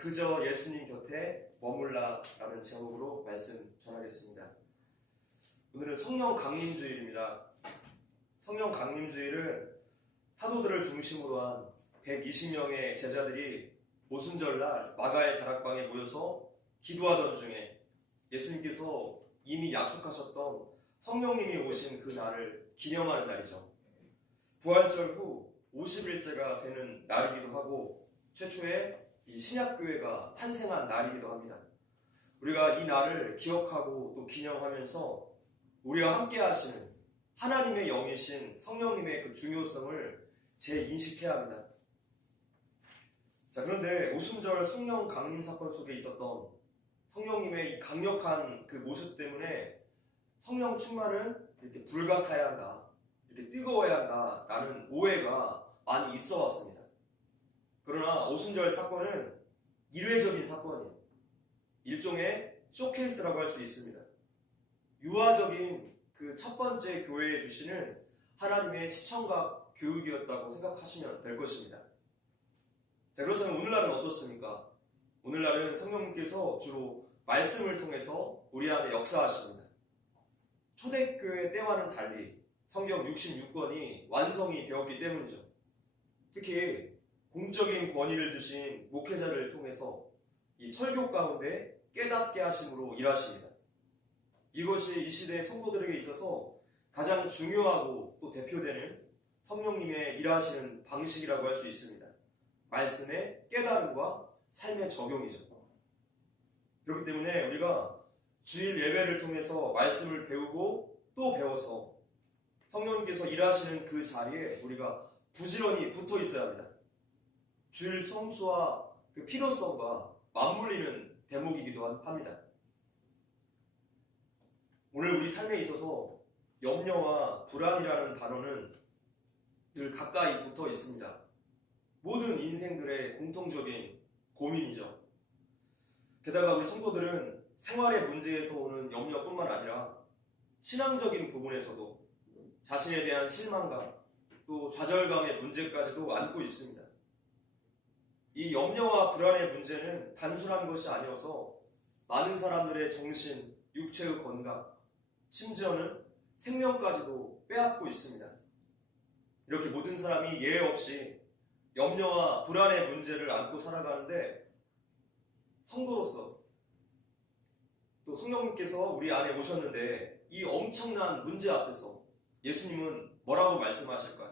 그저 예수님 곁에 머물라라는 제목으로 말씀 전하겠습니다. 오늘은 성령 강림주일입니다. 성령 강림주일은 사도들을 중심으로 한 120명의 제자들이 오순절날 마가의 다락방에 모여서 기도하던 중에 예수님께서 이미 약속하셨던 성령님이 오신 그 날을 기념하는 날이죠. 부활절 후 50일째가 되는 날이기도 하고 최초의 이 신약교회가 탄생한 날이기도 합니다. 우리가 이 날을 기억하고 또 기념하면서 우리와 함께 하시는 하나님의 영이신 성령님의 그 중요성을 재인식해야 합니다. 자, 그런데 오순절 성령 강림 사건 속에 있었던 성령님의 이 강력한 그 모습 때문에 성령 충만은 이렇게 불같아야 한다, 이렇게 뜨거워야 한다 라는 오해가 많이 있어 왔습니다. 그러나 오순절 사건은 일회적인 사건이에요. 일종의 쇼케이스라고 할 수 있습니다. 유아적인 그 첫 번째 교회에 주시는 하나님의 시청각 교육이었다고 생각하시면 될 것입니다. 자, 그렇다면 오늘날은 어떻습니까? 오늘날은 성령님께서 주로 말씀을 통해서 우리 안에 역사하십니다. 초대교회 때와는 달리 성경 66권이 완성이 되었기 때문이죠. 특히 공적인 권위를 주신 목회자를 통해서 이 설교 가운데 깨닫게 하심으로 일하십니다. 이것이 이 시대의 성도들에게 있어서 가장 중요하고 또 대표되는 성령님의 일하시는 방식이라고 할 수 있습니다. 말씀의 깨달음과 삶의 적용이죠. 그렇기 때문에 우리가 주일 예배를 통해서 말씀을 배우고 또 배워서 성령님께서 일하시는 그 자리에 우리가 부지런히 붙어 있어야 합니다. 주일 성수와 그 필요성과 맞물리는 대목이기도 합니다. 오늘 우리 삶에 있어서 염려와 불안이라는 단어는 늘 가까이 붙어 있습니다. 모든 인생들의 공통적인 고민이죠. 게다가 우리 성도들은 생활의 문제에서 오는 염려뿐만 아니라 신앙적인 부분에서도 자신에 대한 실망감, 또 좌절감의 문제까지도 안고 있습니다. 이 염려와 불안의 문제는 단순한 것이 아니어서 많은 사람들의 정신, 육체의 건강, 심지어는 생명까지도 빼앗고 있습니다. 이렇게 모든 사람이 예외 없이 염려와 불안의 문제를 안고 살아가는데 성도로서 또 성령님께서 우리 안에 오셨는데 이 엄청난 문제 앞에서 예수님은 뭐라고 말씀하실까요?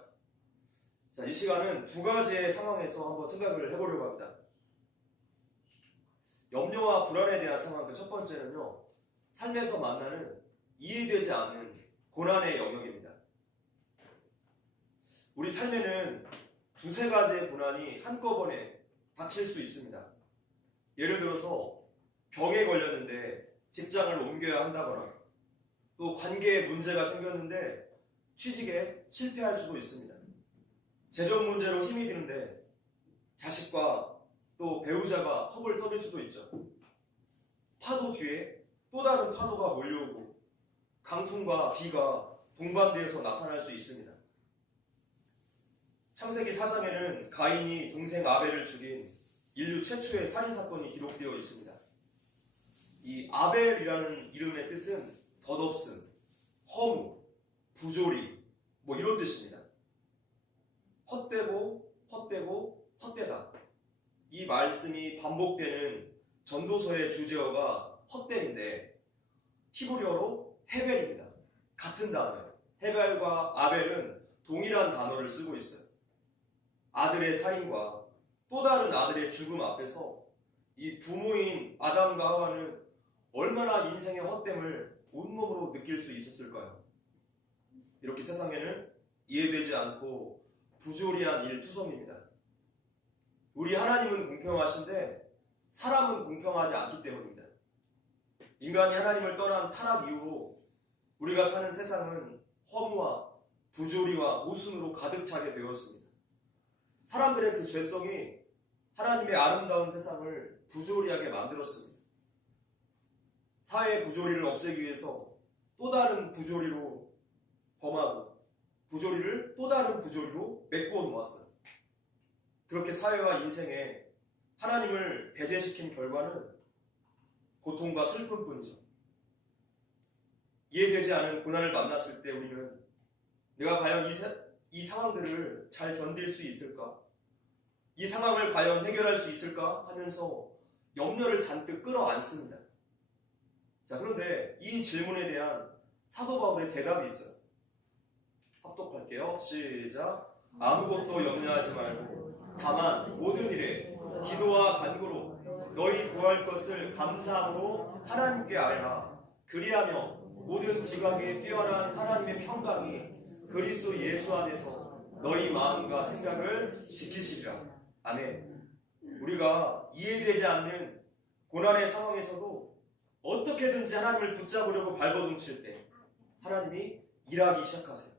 자, 이 시간은 두 가지의 상황에서 한번 생각을 해보려고 합니다. 염려와 불안에 대한 상황, 그 첫 번째는요, 삶에서 만나는 이해되지 않는 고난의 영역입니다. 우리 삶에는 두세 가지의 고난이 한꺼번에 닥칠 수 있습니다. 예를 들어서 병에 걸렸는데 직장을 옮겨야 한다거나 또 관계에 문제가 생겼는데 취직에 실패할 수도 있습니다. 재정 문제로 힘이 드는데 자식과 또 배우자가 속을 썩일 수도 있죠. 파도 뒤에 또 다른 파도가 몰려오고 강풍과 비가 동반되어서 나타날 수 있습니다. 창세기 4장에는 가인이 동생 아벨을 죽인 인류 최초의 살인사건이 기록되어 있습니다. 이 아벨이라는 이름의 뜻은 덧없음, 허무, 부조리, 이런 뜻입니다. 헛되고 헛되고 헛되다. 이 말씀이 반복되는 전도서의 주제어가 헛됨인데 히브리어로 헤벨입니다. 같은 단어예요. 헤벨과 아벨은 동일한 단어를 쓰고 있어요. 아들의 살인과 또 다른 아들의 죽음 앞에서 이 부모인 아담과 하와는 얼마나 인생의 헛됨을 온몸으로 느낄 수 있었을까요? 이렇게 세상에는 이해되지 않고 부조리한 일투성입니다. 우리 하나님은 공평하신데 사람은 공평하지 않기 때문입니다. 인간이 하나님을 떠난 타락 이후로 우리가 사는 세상은 허무와 부조리와 모순으로 가득 차게 되었습니다. 사람들의 그 죄성이 하나님의 아름다운 세상을 부조리하게 만들었습니다. 사회의 부조리를 없애기 위해서 또 다른 부조리로 범하고 부조리를 또 다른 부조리로 메꾸어 놓았어요. 그렇게 사회와 인생에 하나님을 배제시킨 결과는 고통과 슬픔뿐이죠. 이해되지 않은 고난을 만났을 때 우리는 내가 과연 이 상황들을 잘 견딜 수 있을까? 이 상황을 과연 해결할 수 있을까? 하면서 염려를 잔뜩 끌어안습니다. 자, 그런데 이 질문에 대한 사도 바울의 대답이 있어요. 합독할게요. 시작. 아무것도 염려하지 말고 다만 모든 일에 기도와 간구로 너희 구할 것을 감사함으로 하나님께 아뢰라. 그리하며 모든 지각에 뛰어난 하나님의 평강이 그리스도 예수 안에서 너희 마음과 생각을 지키시리라. 아멘. 우리가 이해되지 않는 고난의 상황에서도 어떻게든지 하나님을 붙잡으려고 발버둥칠 때 하나님이 일하기 시작하세요.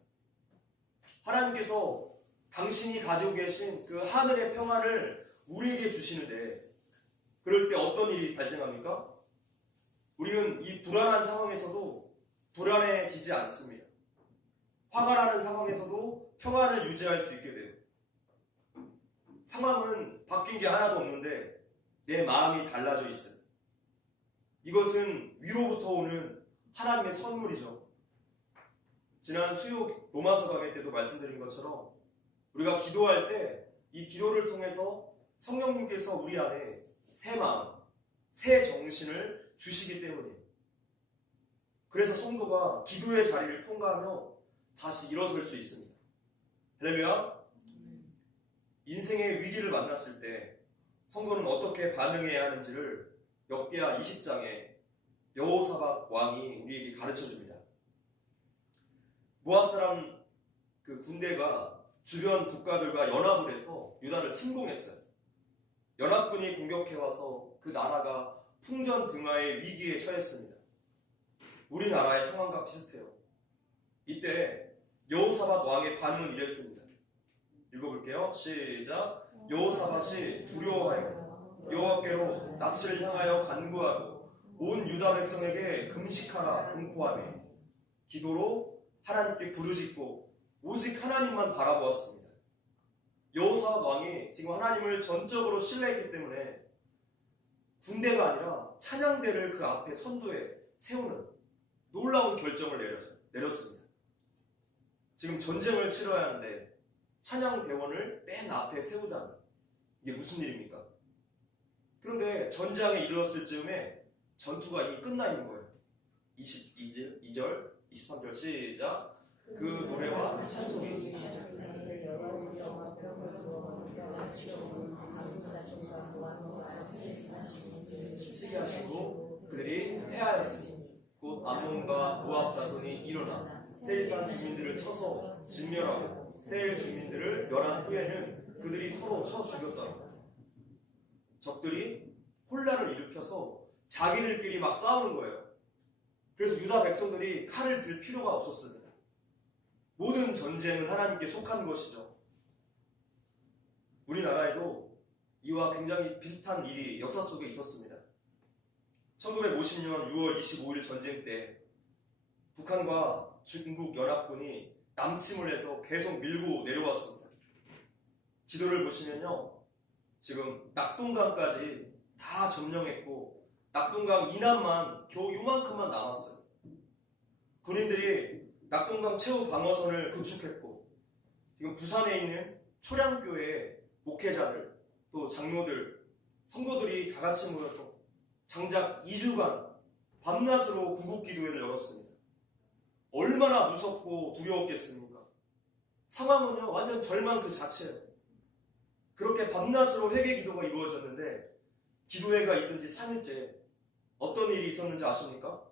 하나님께서 당신이 가지고 계신 그 하늘의 평안을 우리에게 주시는데 그럴 때 어떤 일이 발생합니까? 우리는 이 불안한 상황에서도 불안해지지 않습니다. 화가 나는 상황에서도 평안을 유지할 수 있게 돼요. 상황은 바뀐 게 하나도 없는데 내 마음이 달라져 있어요. 이것은 위로부터 오는 하나님의 선물이죠. 지난 수요 로마서 강의 때도 말씀드린 것처럼 우리가 기도할 때 이 기도를 통해서 성령님께서 우리 안에 새 마음, 새 정신을 주시기 때문이에요. 그래서 성도가 기도의 자리를 통과하며 다시 일어설 수 있습니다. 할렐루야. 인생의 위기를 만났을 때 성도는 어떻게 반응해야 하는지를 역대하 20장에 여호사밧 왕이 우리에게 가르쳐 줍니다. 모압 사람 그 군대가 주변 국가들과 연합을 해서 유다를 침공했어요. 연합군이 공격해와서 그 나라가 풍전등화의 위기에 처했습니다. 우리나라의 상황과 비슷해요. 이때 여호사밧 왕의 반응은 이랬습니다. 읽어볼게요. 시작. 여호사밧이 두려워하여 여호와께로 낯을 향하여 간구하고 온 유다 백성에게 금식하라 공포하며 기도로 하나님께 부르짖고 오직 하나님만 바라보았습니다. 여호사밧 왕이 지금 하나님을 전적으로 신뢰했기 때문에 군대가 아니라 찬양대를 그 앞에 선두에 세우는 놀라운 결정을 내렸습니다. 지금 전쟁을 치러야 하는데 찬양대원을 맨 앞에 세우다니 이게 무슨 일입니까? 그런데 전장에 이르렀을 즈음에 전투가 이미 끝나 있는 거예요. 22절, 23절 시작. 그 노래와 찬송이 시기하시고 그들이 패하였으니 곧 암몬과 모압 자손이 일어나 세일산 주민들을 쳐서 진멸하고 세일 주민들을 멸한 후에는 그들이 서로 쳐 죽였더라. 적들이 혼란을 일으켜서 자기들끼리 막 싸우는 거예요. 그래서 유다 백성들이 칼을 들 필요가 없었습니다. 모든 전쟁은 하나님께 속한 것이죠. 우리나라에도 이와 굉장히 비슷한 일이 역사 속에 있었습니다. 1950년 6월 25일 전쟁 때 북한과 중국 연합군이 남침을 해서 계속 밀고 내려왔습니다. 지도를 보시면요. 지금 낙동강까지 다 점령했고 낙동강 이남만 겨우 요만큼만 남았어요. 군인들이 낙동강 최후 방어선을 구축했고 지금 부산에 있는 초량교회 목회자들 또 장로들 성도들이 다 같이 모여서 장작 2주간 밤낮으로 구국기도회를 열었습니다. 얼마나 무섭고 두려웠겠습니까? 상황은요 완전 절망 그 자체예요. 그렇게 밤낮으로 회개기도가 이루어졌는데 기도회가 있은 지 3일째 어떤 일이 있었는지 아십니까?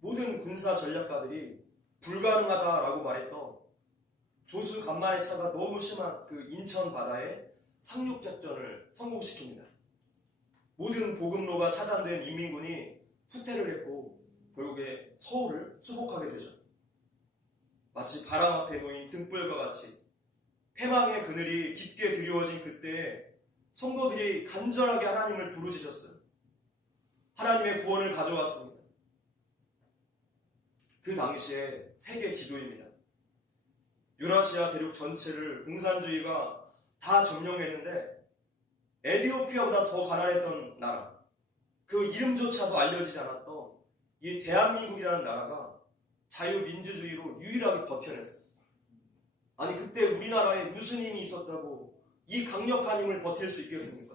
모든 군사 전략가들이 불가능하다라고 말했던 조수 간만의 차가 너무 심한 그 인천 바다에 상륙작전을 성공시킵니다. 모든 보급로가 차단된 인민군이 후퇴를 했고 결국에 서울을 수복하게 되죠. 마치 바람 앞에 놓인 등불과 같이 패망의 그늘이 깊게 드리워진 그때 성도들이 간절하게 하나님을 부르짖었어요. 하나님의 구원을 가져왔습니다. 그 당시에 세계 지도입니다. 유라시아 대륙 전체를 공산주의가 다 점령했는데 에티오피아보다 더 가난했던 나라, 그 이름조차도 알려지지 않았던 이 대한민국이라는 나라가 자유민주주의로 유일하게 버텨냈어요. 아니 그때 우리나라에 무슨 힘이 있었다고 이 강력한 힘을 버틸 수 있겠습니까?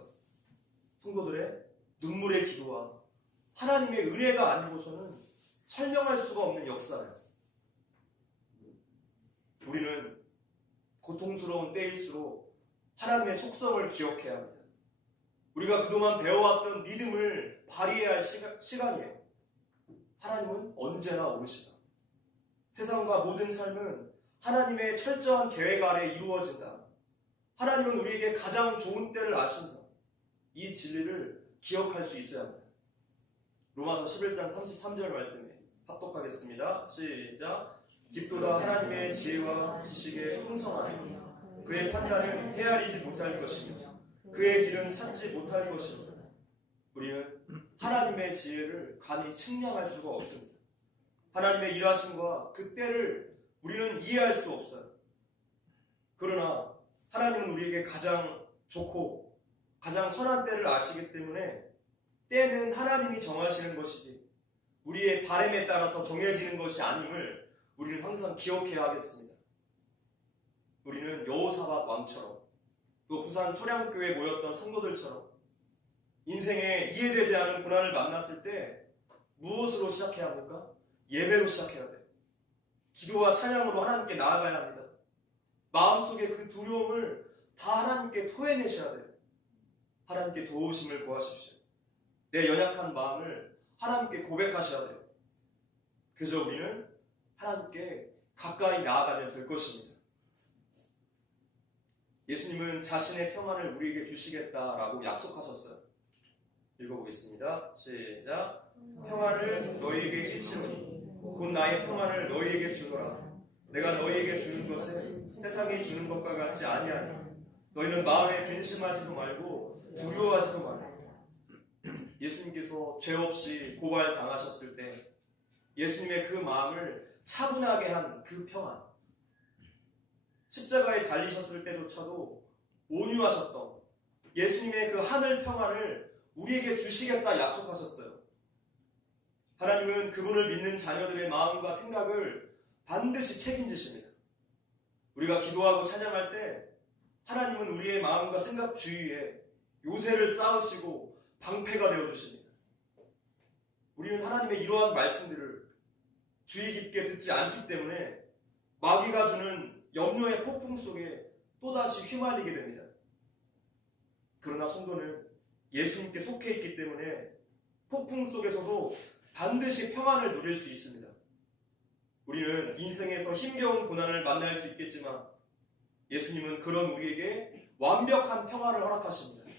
성도들의 눈물의 기도와 하나님의 은혜가 아니고서는 설명할 수가 없는 역사예요. 우리는 고통스러운 때일수록 하나님의 속성을 기억해야 합니다. 우리가 그동안 배워왔던 믿음을 발휘해야 할 시간이에요. 하나님은 언제나 오르시다. 세상과 모든 삶은 하나님의 철저한 계획 아래 이루어진다. 하나님은 우리에게 가장 좋은 때를 아신다. 이 진리를 기억할 수 있어야 합니다. 로마서 11장 33절 말씀에 합독하겠습니다. 시작. 깊도다 하나님의 지혜와 지식에 풍성하니 그의 판단은 헤아리지 못할 것이며 그의 길은 찾지 못할 것이며 우리는 하나님의 지혜를 감히 측량할 수가 없습니다. 하나님의 일하심과 그 때를 우리는 이해할 수 없어요. 그러나 하나님은 우리에게 가장 좋고 가장 선한 때를 아시기 때문에 때는 하나님이 정하시는 것이지 우리의 바람에 따라서 정해지는 것이 아님을 우리는 항상 기억해야 하겠습니다. 우리는 여호사밧 왕처럼 또 부산 초량교회에 모였던 성도들처럼 인생에 이해되지 않은 고난을 만났을 때 무엇으로 시작해야 합니까? 예배로 시작해야 돼요. 기도와 찬양으로 하나님께 나아가야 합니다. 마음속에 그 두려움을 다 하나님께 토해내셔야 돼요. 하나님께 도우심을 구하십시오. 내 연약한 마음을 하나님께 고백하셔야 돼요. 그저 우리는 하나님께 가까이 나아가면 될 것입니다. 예수님은 자신의 평안을 우리에게 주시겠다라고 약속하셨어요. 읽어보겠습니다. 시작. 평안을 너희에게 끼치노니 곧 나의 평안을 너희에게 주노라. 내가 너희에게 주는 것은 세상이 주는 것과 같지 아니하니 너희는 마음에 근심하지도 말고 두려워하지도 말라. 예수님께서 죄 없이 고발당하셨을 때 예수님의 그 마음을 차분하게 한 그 평안, 십자가에 달리셨을 때조차도 온유하셨던 예수님의 그 하늘 평안을 우리에게 주시겠다 약속하셨어요. 하나님은 그분을 믿는 자녀들의 마음과 생각을 반드시 책임지십니다. 우리가 기도하고 찬양할 때 하나님은 우리의 마음과 생각 주위에 요새를 쌓으시고 방패가 되어주십니다. 우리는 하나님의 이러한 말씀들을 주의 깊게 듣지 않기 때문에 마귀가 주는 염려의 폭풍 속에 또다시 휘말리게 됩니다. 그러나 성도는 예수님께 속해 있기 때문에 폭풍 속에서도 반드시 평안을 누릴 수 있습니다. 우리는 인생에서 힘겨운 고난을 만날 수 있겠지만 예수님은 그런 우리에게 완벽한 평안을 허락하십니다.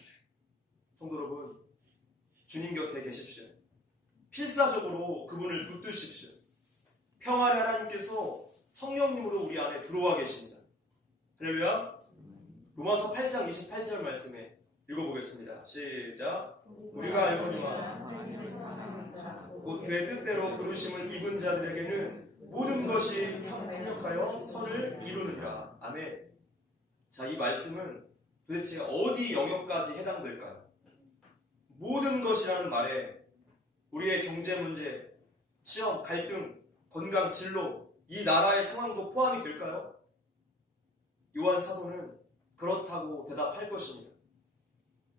성도 여러분, 주님 곁에 계십시오. 필사적으로 그분을 붙드십시오. 평안의 하나님께서 성령님으로 우리 안에 들어와 계십니다. 할렐루야. 로마서 8장 28절 말씀에 읽어보겠습니다. 시작. 우리가 알거니와 곧 그의 뜻대로 부르심을 입은 자들에게는 모든 것이 협력하여 선을 이루느니라. 아멘. 자, 이 말씀은 도대체 어디 영역까지 해당될까요? 모든 것이라는 말에 우리의 경제 문제, 시험, 갈등, 건강, 진로, 이 나라의 상황도 포함이 될까요? 요한 사도는 그렇다고 대답할 것입니다.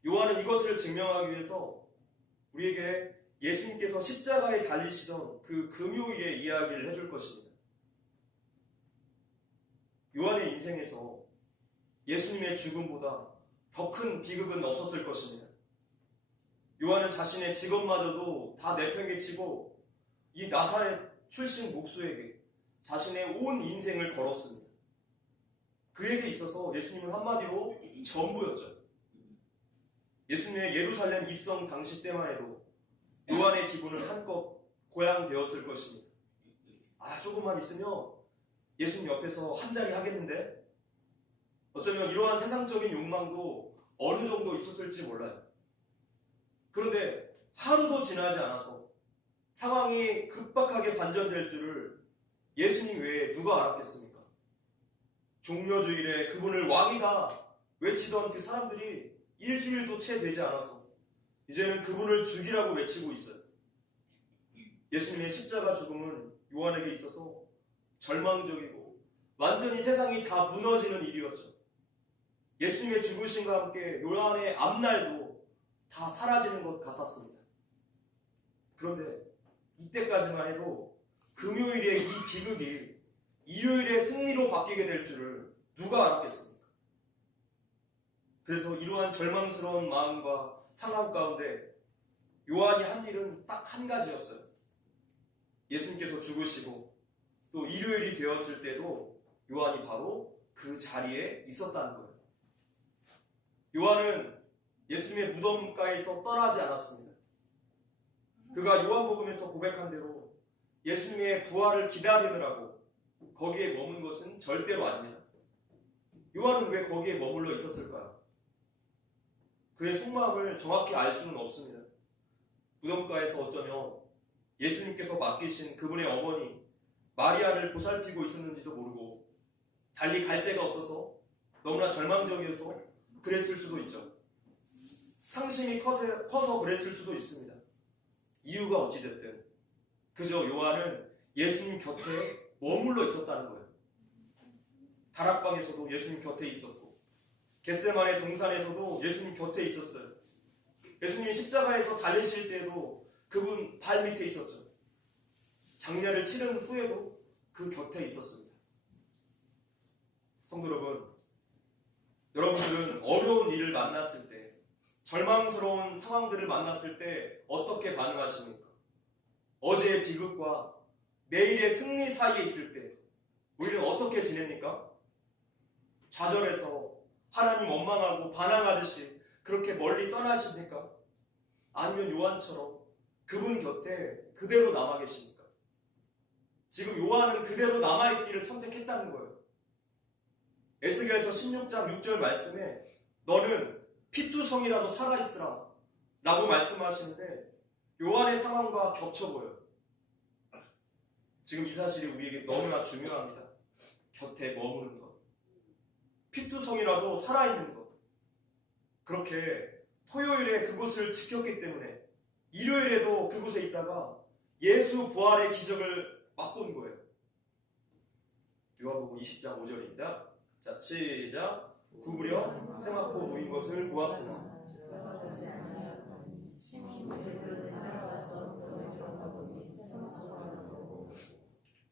요한은 이것을 증명하기 위해서 우리에게 예수님께서 십자가에 달리시던 그 금요일의 이야기를 해줄 것입니다. 요한의 인생에서 예수님의 죽음보다 더 큰 비극은 없었을 것입니다. 요한은 자신의 직업마저도 다 내팽개치고 이 나사렛 출신 목수에게 자신의 온 인생을 걸었습니다. 그에게 있어서 예수님은 한마디로 전부였죠. 예수님의 예루살렘 입성 당시 때만 해도 요한의 기분은 한껏 고양되었을 것입니다. 조금만 있으면 예수님 옆에서 한자리 하겠는데? 어쩌면 이러한 세상적인 욕망도 어느 정도 있었을지 몰라요. 그런데 하루도 지나지 않아서 상황이 급박하게 반전될 줄을 예수님 외에 누가 알았겠습니까? 종려주일에 그분을 왕이다 외치던 그 사람들이 일주일도 채 되지 않아서 이제는 그분을 죽이라고 외치고 있어요. 예수님의 십자가 죽음은 요한에게 있어서 절망적이고 완전히 세상이 다 무너지는 일이었죠. 예수님의 죽으심과 함께 요한의 앞날도 다 사라지는 것 같았습니다. 그런데 이때까지만 해도 금요일의 이 비극이 일요일의 승리로 바뀌게 될 줄을 누가 알았겠습니까? 그래서 이러한 절망스러운 마음과 상황 가운데 요한이 한 일은 딱 한 가지였어요. 예수님께서 죽으시고 또 일요일이 되었을 때도 요한이 바로 그 자리에 있었다는 거예요. 요한은 예수님의 무덤가에서 떠나지 않았습니다. 그가 요한복음에서 고백한 대로 예수님의 부활을 기다리느라고 거기에 머문 것은 절대로 아닙니다. 요한은 왜 거기에 머물러 있었을까요? 그의 속마음을 정확히 알 수는 없습니다. 무덤가에서 어쩌면 예수님께서 맡기신 그분의 어머니 마리아를 보살피고 있었는지도 모르고 달리 갈 데가 없어서 너무나 절망적이어서 그랬을 수도 있죠. 상심이 커서 그랬을 수도 있습니다. 이유가 어찌됐든 그저 요한은 예수님 곁에 머물러 있었다는 거예요. 다락방에서도 예수님 곁에 있었고 겟세마네 동산에서도 예수님 곁에 있었어요. 예수님이 십자가에서 달리실 때에도 그분 발 밑에 있었죠. 장례를 치른 후에도 그 곁에 있었습니다. 성도 여러분, 여러분들은 어려운 일을 만났을 때, 절망스러운 상황들을 만났을 때 어떻게 반응하십니까? 어제의 비극과 내일의 승리 사이에 있을 때 우리는 어떻게 지냅니까? 좌절해서 하나님 원망하고 반항하듯이 그렇게 멀리 떠나십니까? 아니면 요한처럼 그분 곁에 그대로 남아 계십니까? 지금 요한은 그대로 남아있기를 선택했다는 거예요. 에스겔서 16장 6절 말씀에 너는 피투성이라도 살아있으라 라고 말씀하시는데 요한의 상황과 겹쳐 보여요. 지금 이 사실이 우리에게 너무나 중요합니다. 곁에 머무는 것. 피투성이라도 살아있는 것. 그렇게 토요일에 그곳을 지켰기 때문에 일요일에도 그곳에 있다가 예수 부활의 기적을 맛본 거예요. 요한복음 20장 5절입니다. 자, 시작. 구부려 세마포 놓인 것을 보았으나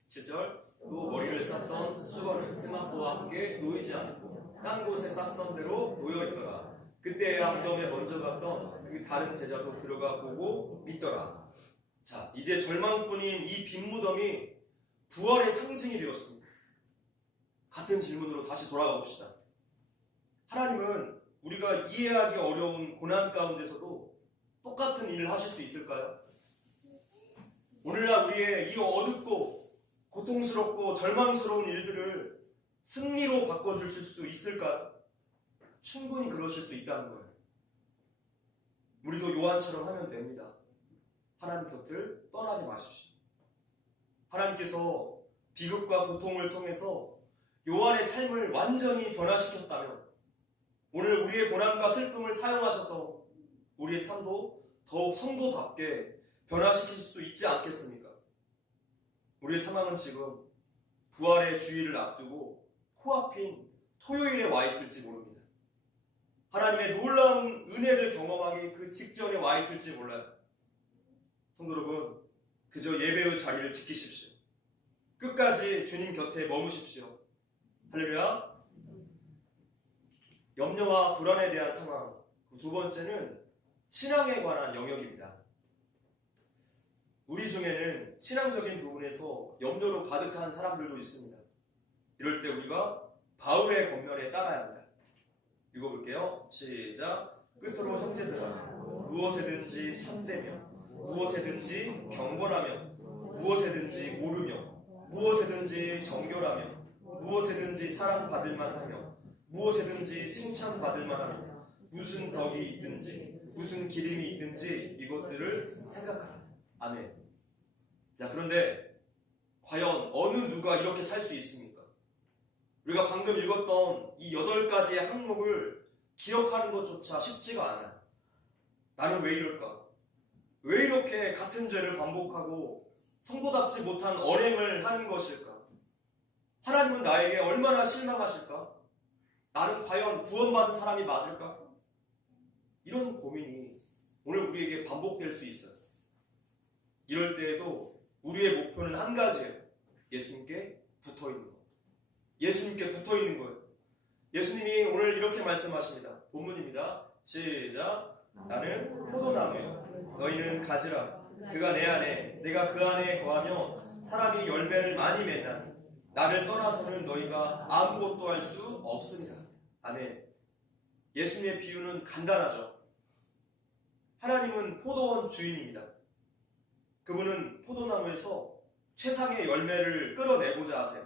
7절 또 머리를 쌌던 수건을 세마포와 함께 놓이지 않고 딴 곳에 쌌던 대로 놓여있더라. 그때야 무덤에 먼저 갔던 그 다른 제자도 들어가 보고 믿더라. 자, 이제 절망뿐인 이 빈 무덤이 부활의 상징이 되었습니다. 같은 질문으로 다시 돌아가 봅시다. 하나님은 우리가 이해하기 어려운 고난 가운데서도 똑같은 일을 하실 수 있을까요? 오늘날 우리의 이 어둡고 고통스럽고 절망스러운 일들을 승리로 바꿔주실 수 있을까요? 충분히 그러실 수 있다는 거예요. 우리도 요한처럼 하면 됩니다. 하나님 곁을 떠나지 마십시오. 하나님께서 비극과 고통을 통해서 요한의 삶을 완전히 변화시켰다면 오늘 우리의 고난과 슬픔을 사용하셔서 우리의 삶도 더욱 성도답게 변화시킬 수 있지 않겠습니까? 우리의 상황은 지금 부활의 주일을 앞두고 코앞인 토요일에 와 있을지 모릅니다. 하나님의 놀라운 은혜를 경험하기 그 직전에 와 있을지 몰라요. 성도 여러분, 그저 예배의 자리를 지키십시오. 끝까지 주님 곁에 머무십시오. 할렐루야. 염려와 불안에 대한 상황. 두 번째는 신앙에 관한 영역입니다. 우리 중에는 신앙적인 부분에서 염려로 가득한 사람들도 있습니다. 이럴 때 우리가 바울의 권면에 따라야 합니다. 읽어볼게요. 시작. 끝으로 형제들아, 무엇에든지 참되며 무엇에든지 경건하며 무엇에든지 모르며 무엇에든지 정결하며 무엇에든지 사랑받을 만하며 무엇에든지 칭찬받을 만하며 무슨 덕이 있든지 무슨 기름이 있든지 이것들을 생각하라. 아멘. 자, 그런데 과연 어느 누가 이렇게 살 수 있습니까? 우리가 방금 읽었던 이 8가지의 항목을 기억하는 것조차 쉽지가 않아요. 나는 왜 이럴까? 왜 이렇게 같은 죄를 반복하고 성도답지 못한 언행을 하는 것일까? 하나님은 나에게 얼마나 실망하실까? 나는 과연 구원받은 사람이 맞을까? 이런 고민이 오늘 우리에게 반복될 수 있어요. 이럴 때에도 우리의 목표는 한 가지예요. 예수님께 붙어 있는 것. 예수님께 붙어 있는 거예요. 예수님이 오늘 이렇게 말씀하십니다. 본문입니다. 시작. 나는 포도나무요. 너희는 가지라. 그가 내 안에, 내가 그 안에 거하며 사람이 열매를 많이 맺나니 나를 떠나서는 너희가 아무것도 할 수 없습니다. 아멘. 예수님의 비유는 간단하죠. 하나님은 포도원 주인입니다. 그분은 포도나무에서 최상의 열매를 끌어내고자 하세요.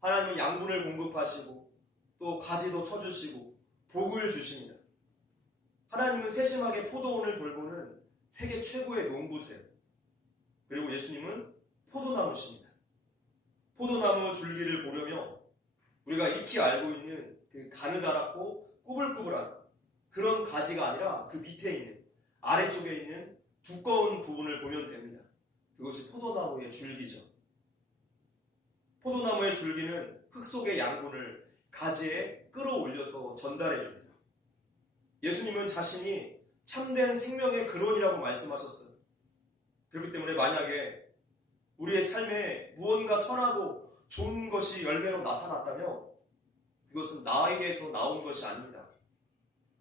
하나님은 양분을 공급하시고 또 가지도 쳐주시고 복을 주십니다. 하나님은 세심하게 포도원을 돌보는 세계 최고의 농부세요. 그리고 예수님은 포도나무십니다. 포도나무 줄기를 보려며 우리가 익히 알고 있는 그 가느다랗고 꾸불꾸불한 그런 가지가 아니라 그 밑에 있는 아래쪽에 있는 두꺼운 부분을 보면 됩니다. 그것이 포도나무의 줄기죠. 포도나무의 줄기는 흙 속의 양분을 가지에 끌어올려서 전달해 줍니다. 예수님은 자신이 참된 생명의 근원이라고 말씀하셨어요. 그렇기 때문에 만약에 우리의 삶에 무언가 선하고 좋은 것이 열매로 나타났다면 그것은 나에게서 나온 것이 아닙니다.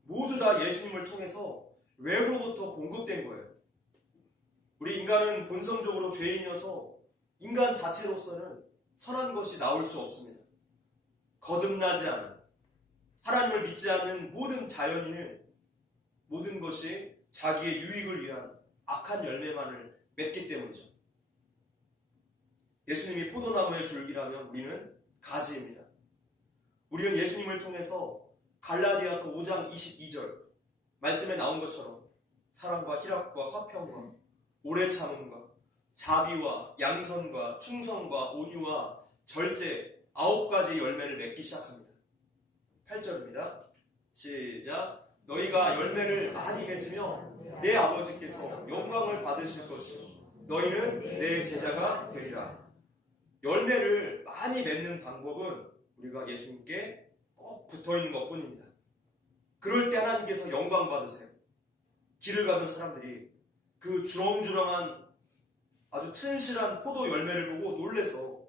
모두 다 예수님을 통해서 외부로부터 공급된 거예요. 우리 인간은 본성적으로 죄인이어서 인간 자체로서는 선한 것이 나올 수 없습니다. 거듭나지 않은, 하나님을 믿지 않는 모든 자연인은 모든 것이 자기의 유익을 위한 악한 열매만을 맺기 때문이죠. 예수님이 포도나무의 줄기라면 우리는 가지입니다. 우리는 예수님을 통해서 갈라디아서 5장 22절 말씀에 나온 것처럼 사랑과 희락과 화평과 오래 참음과 자비와 양선과 충성과 온유와 절제 9가지 열매를 맺기 시작합니다. 8절입니다. 시작. 너희가 열매를 많이 맺으며 내 아버지께서 영광을 받으실 것이요 너희는 내 제자가 되리라. 열매를 많이 맺는 방법은 우리가 예수님께 꼭 붙어있는 것뿐입니다. 그럴 때 하나님께서 영광 받으세요. 길을 가던 사람들이 그 주렁주렁한 아주 튼실한 포도 열매를 보고 놀래서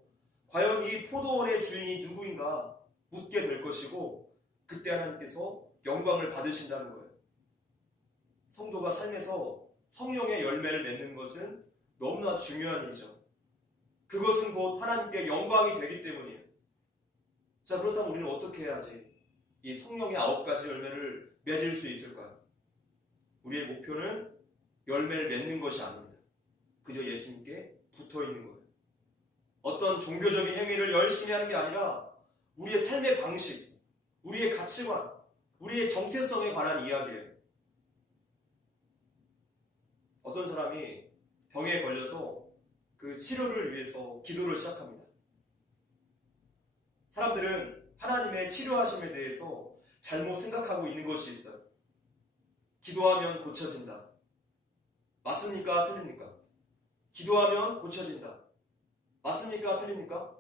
과연 이 포도원의 주인이 누구인가 묻게 될 것이고 그때 하나님께서 영광을 받으신다는 거예요. 성도가 삶에서 성령의 열매를 맺는 것은 너무나 중요한 일이죠. 그것은 곧 하나님께 영광이 되기 때문이에요. 자, 그렇다면 우리는 어떻게 해야지 이 성령의 9가지 열매를 맺을 수 있을까요? 우리의 목표는 열매를 맺는 것이 아닙니다. 그저 예수님께 붙어있는 거예요. 어떤 종교적인 행위를 열심히 하는 게 아니라 우리의 삶의 방식, 우리의 가치관, 우리의 정체성에 관한 이야기예요. 어떤 사람이 병에 걸려서 그 치료를 위해서 기도를 시작합니다. 사람들은 하나님의 치료하심에 대해서 잘못 생각하고 있는 것이 있어요. 기도하면 고쳐진다. 맞습니까? 틀립니까? 기도하면 고쳐진다. 맞습니까? 틀립니까?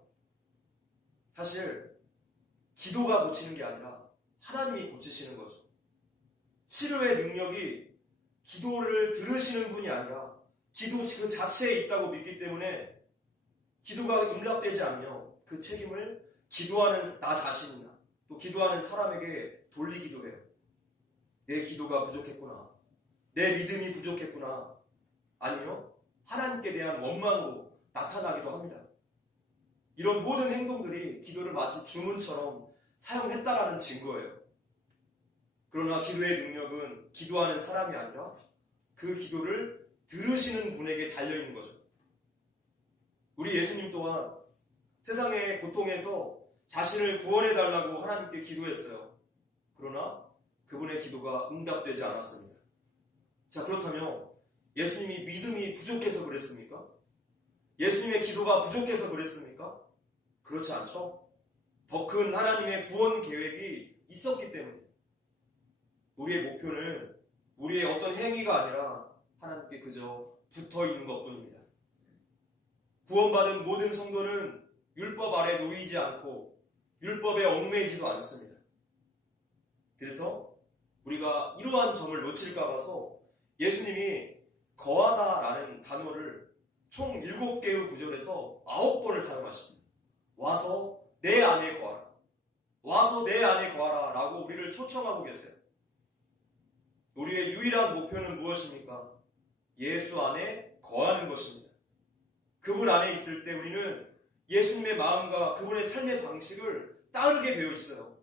사실 기도가 고치는 게 아니라 하나님이 고치시는 거죠. 치료의 능력이 기도를 들으시는 분이 아니라 기도 그 자체에 있다고 믿기 때문에 기도가 응답되지 않으면 그 책임을 기도하는 나 자신이나 또 기도하는 사람에게 돌리기도 해요. 내 기도가 부족했구나. 내 믿음이 부족했구나. 아니면 하나님께 대한 원망으로 나타나기도 합니다. 이런 모든 행동들이 기도를 마치 주문처럼 사용했다라는 증거예요. 그러나 기도의 능력은 기도하는 사람이 아니라 그 기도를 들으시는 분에게 달려있는 거죠. 우리 예수님 또한 세상의 고통에서 자신을 구원해달라고 하나님께 기도했어요. 그러나 그분의 기도가 응답되지 않았습니다. 자, 그렇다면 예수님이 믿음이 부족해서 그랬습니까? 예수님의 기도가 부족해서 그랬습니까? 그렇지 않죠? 더 큰 하나님의 구원 계획이 있었기 때문에 우리의 목표는 우리의 어떤 행위가 아니라 하나님께 그저 붙어 있는 것뿐입니다. 구원받은 모든 성도는 율법 아래 놓이지 않고 율법에 얽매이지도 않습니다. 그래서 우리가 이러한 점을 놓칠까 봐서 예수님이 거하다라는 단어를 총 7개의 구절에서 9번을 사용하십니다. 와서 내 안에 거하라. 와서 내 안에 거하라 라고 우리를 초청하고 계세요. 우리의 유일한 목표는 무엇입니까? 예수 안에 거하는 것입니다. 그분 안에 있을 때 우리는 예수님의 마음과 그분의 삶의 방식을 따르게 되어 있어요.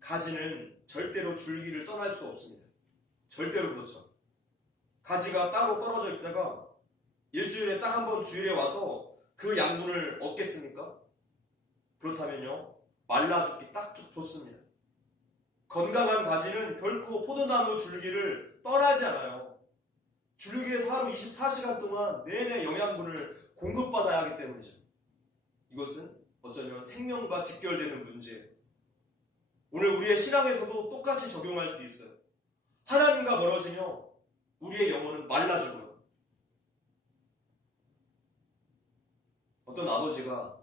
가지는 절대로 줄기를 떠날 수 없습니다. 절대로 그렇죠. 가지가 따로 떨어져 있다가 일주일에 딱 한 번 주일에 와서 그 양분을 얻겠습니까? 그렇다면요, 말라 죽기 딱 좋습니다. 건강한 가지는 결코 포도나무 줄기를 떠나지 않아요. 줄기에서 하루 24시간 동안 내내 영양분을 공급받아야 하기 때문이죠. 이것은 어쩌면 생명과 직결되는 문제예요. 오늘 우리의 신앙에서도 똑같이 적용할 수 있어요. 하나님과 멀어지며 우리의 영혼은 말라 죽어요. 어떤 아버지가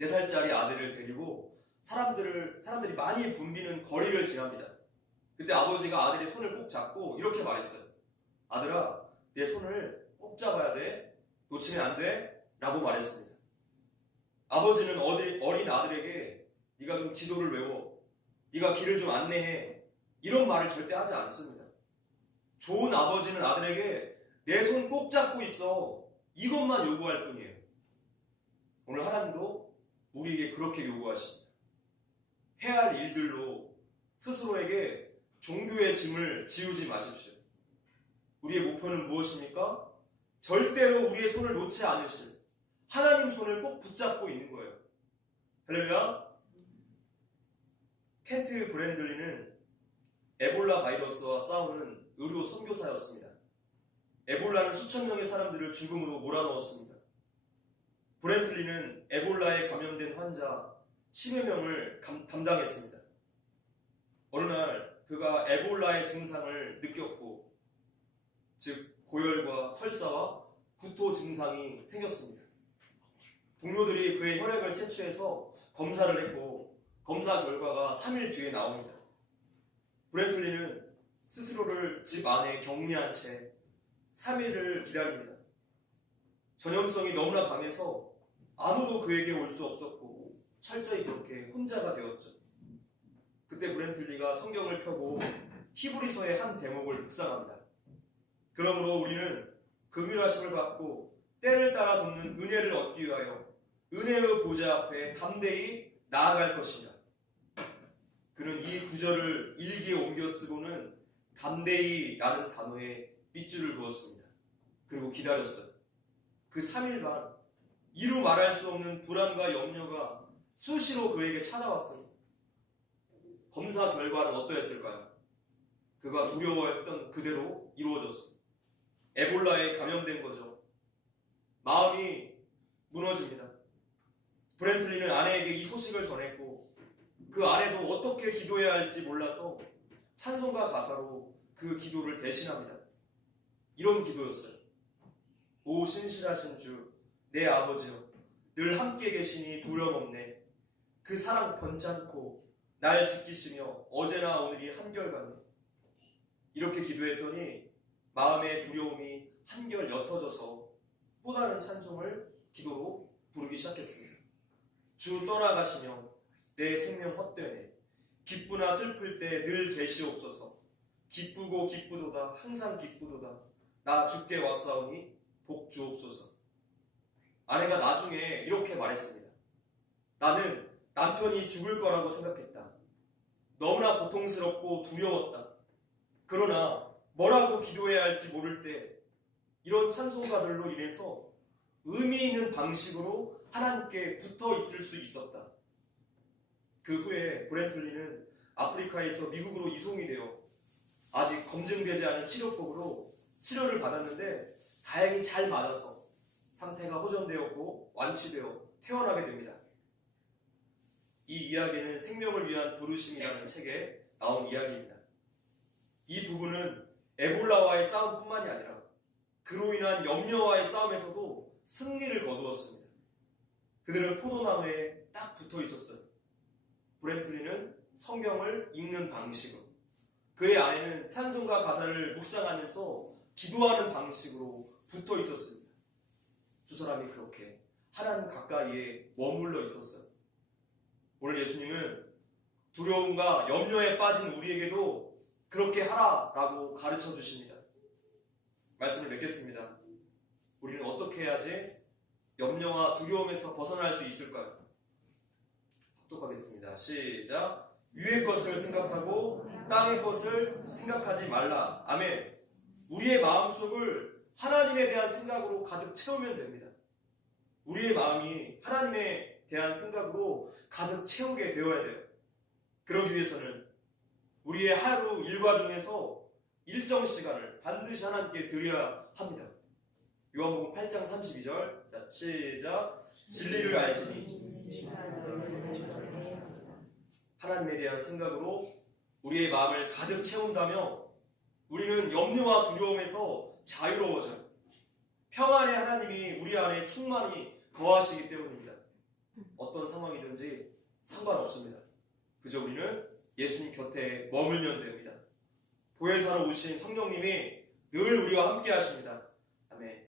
4살짜리 아들을 데리고 사람들이 많이 붐비는 거리를 지납니다. 그때 아버지가 아들의 손을 꼭 잡고 이렇게 말했어요. 아들아, 내 손을 꼭 잡아야 돼. 놓치면 안 돼. 라고 말했습니다. 아버지는 어린 아들에게 네가 좀 지도를 외워. 네가 길을 좀 안내해. 이런 말을 절대 하지 않습니다. 좋은 아버지는 아들에게 내 손 꼭 잡고 있어. 이것만 요구할 뿐이에요. 오늘 하나님도 우리에게 그렇게 요구하십니다. 해야 할 일들로 스스로에게 종교의 짐을 지우지 마십시오. 우리의 목표는 무엇입니까? 절대로 우리의 손을 놓지 않으실 하나님 손을 꼭 붙잡고 있는 거예요. 할렐루야. 켄트 브랜들리는 에볼라 바이러스와 싸우는 의료 선교사였습니다. 에볼라는 수천 명의 사람들을 죽음으로 몰아넣었습니다. 브랜틀리는 에볼라에 감염된 환자 10여 명을 담당했습니다. 어느 날 그가 에볼라의 증상을 느꼈고, 즉 고열과 설사와 구토 증상이 생겼습니다. 동료들이 그의 혈액을 채취해서 검사를 했고 검사 결과가 3일 뒤에 나옵니다. 브랜틀리는 스스로를 집 안에 격리한 채 3일을 기다립니다. 전염성이 너무나 강해서 아무도 그에게 올 수 없었고 철저히 그렇게 혼자가 되었죠. 그때 브랜틀리가 성경을 펴고 히브리서의 한 대목을 묵상합니다. 그러므로 우리는 긍휼하심을 받고 때를 따라 돕는 은혜를 얻기 위하여 은혜의 보좌 앞에 담대히 나아갈 것이다. 그는 이 구절을 일기에 옮겨 쓰고는 담대히 라는 단어에 밑줄을 그었습니다. 그리고 기다렸어요. 그 3일간 이루 말할 수 없는 불안과 염려가 수시로 그에게 찾아왔습니다. 검사 결과는 어떠했을까요? 그가 두려워했던 그대로 이루어졌습니다. 에볼라에 감염된 거죠. 마음이 무너집니다. 브랜틀리는 아내에게 이 소식을 전했고 그 아내도 어떻게 기도해야 할지 몰라서 찬송가 가사로 그 기도를 대신합니다. 이런 기도였어요. 오 신실하신 주, 내 아버지여, 늘 함께 계시니 두려움 없네. 그 사랑 번창고 날 지키시며 어제나 오늘이 한결같네. 이렇게 기도했더니 마음의 두려움이 한결 옅어져서 또 다른 찬송을 기도로 부르기 시작했습니다. 주 떠나가시며 내 생명 헛되네. 기쁘나 슬플 때 늘 계시옵소서. 기쁘고 기쁘도다 항상 기쁘도다. 나 주께 왔사오니 복 주옵소서. 아내가 나중에 이렇게 말했습니다. 나는 남편이 죽을 거라고 생각했다. 너무나 고통스럽고 두려웠다. 그러나 뭐라고 기도해야 할지 모를 때 이런 찬송가들로 인해서 의미 있는 방식으로 하나님께 붙어 있을 수 있었다. 그 후에 브랜틀리는 아프리카에서 미국으로 이송이 되어 아직 검증되지 않은 치료법으로 치료를 받았는데 다행히 잘 맞아서 상태가 호전되었고 완치되어 태어나게 됩니다. 이 이야기는 생명을 위한 부르심이라는 책에 나온 이야기입니다. 이 부부는 에볼라와의 싸움뿐만이 아니라 그로 인한 염려와의 싸움에서도 승리를 거두었습니다. 그들은 포도나무에 딱 붙어 있었어요. 브래틀리는 성경을 읽는 방식으로, 그의 아내는 찬송가 가사를 묵상하면서 기도하는 방식으로 붙어 있었습니다. 두 사람이 그렇게 하나님 가까이에 머물러 있었어요. 오늘 예수님은 두려움과 염려에 빠진 우리에게도 그렇게 하라라고 가르쳐 주십니다. 말씀을 맺겠습니다. 우리는 어떻게 해야지 염려와 두려움에서 벗어날 수 있을까요? 합독하겠습니다. 시작. 위의 것을 생각하고 땅의 것을 생각하지 말라. 아멘. 우리의 마음속을 하나님에 대한 생각으로 가득 채우면 됩니다. 우리의 마음이 하나님에 대한 생각으로 가득 채우게 되어야 돼요. 그러기 위해서는 우리의 하루 일과 중에서 일정 시간을 반드시 하나님께 드려야 합니다. 요한복음 8장 32절. 자, 시작. 진리를 알지니 하나님에 대한 생각으로 우리의 마음을 가득 채운다면 우리는 염려와 두려움에서 자유로워져요. 평안의 하나님이 우리 안에 충만히 거하시기 때문입니다. 어떤 상황이든지 상관없습니다. 그저 우리는 예수님 곁에 머물면 됩니다. 보혜사로 오신 성령님이 늘 우리와 함께 하십니다. 아멘.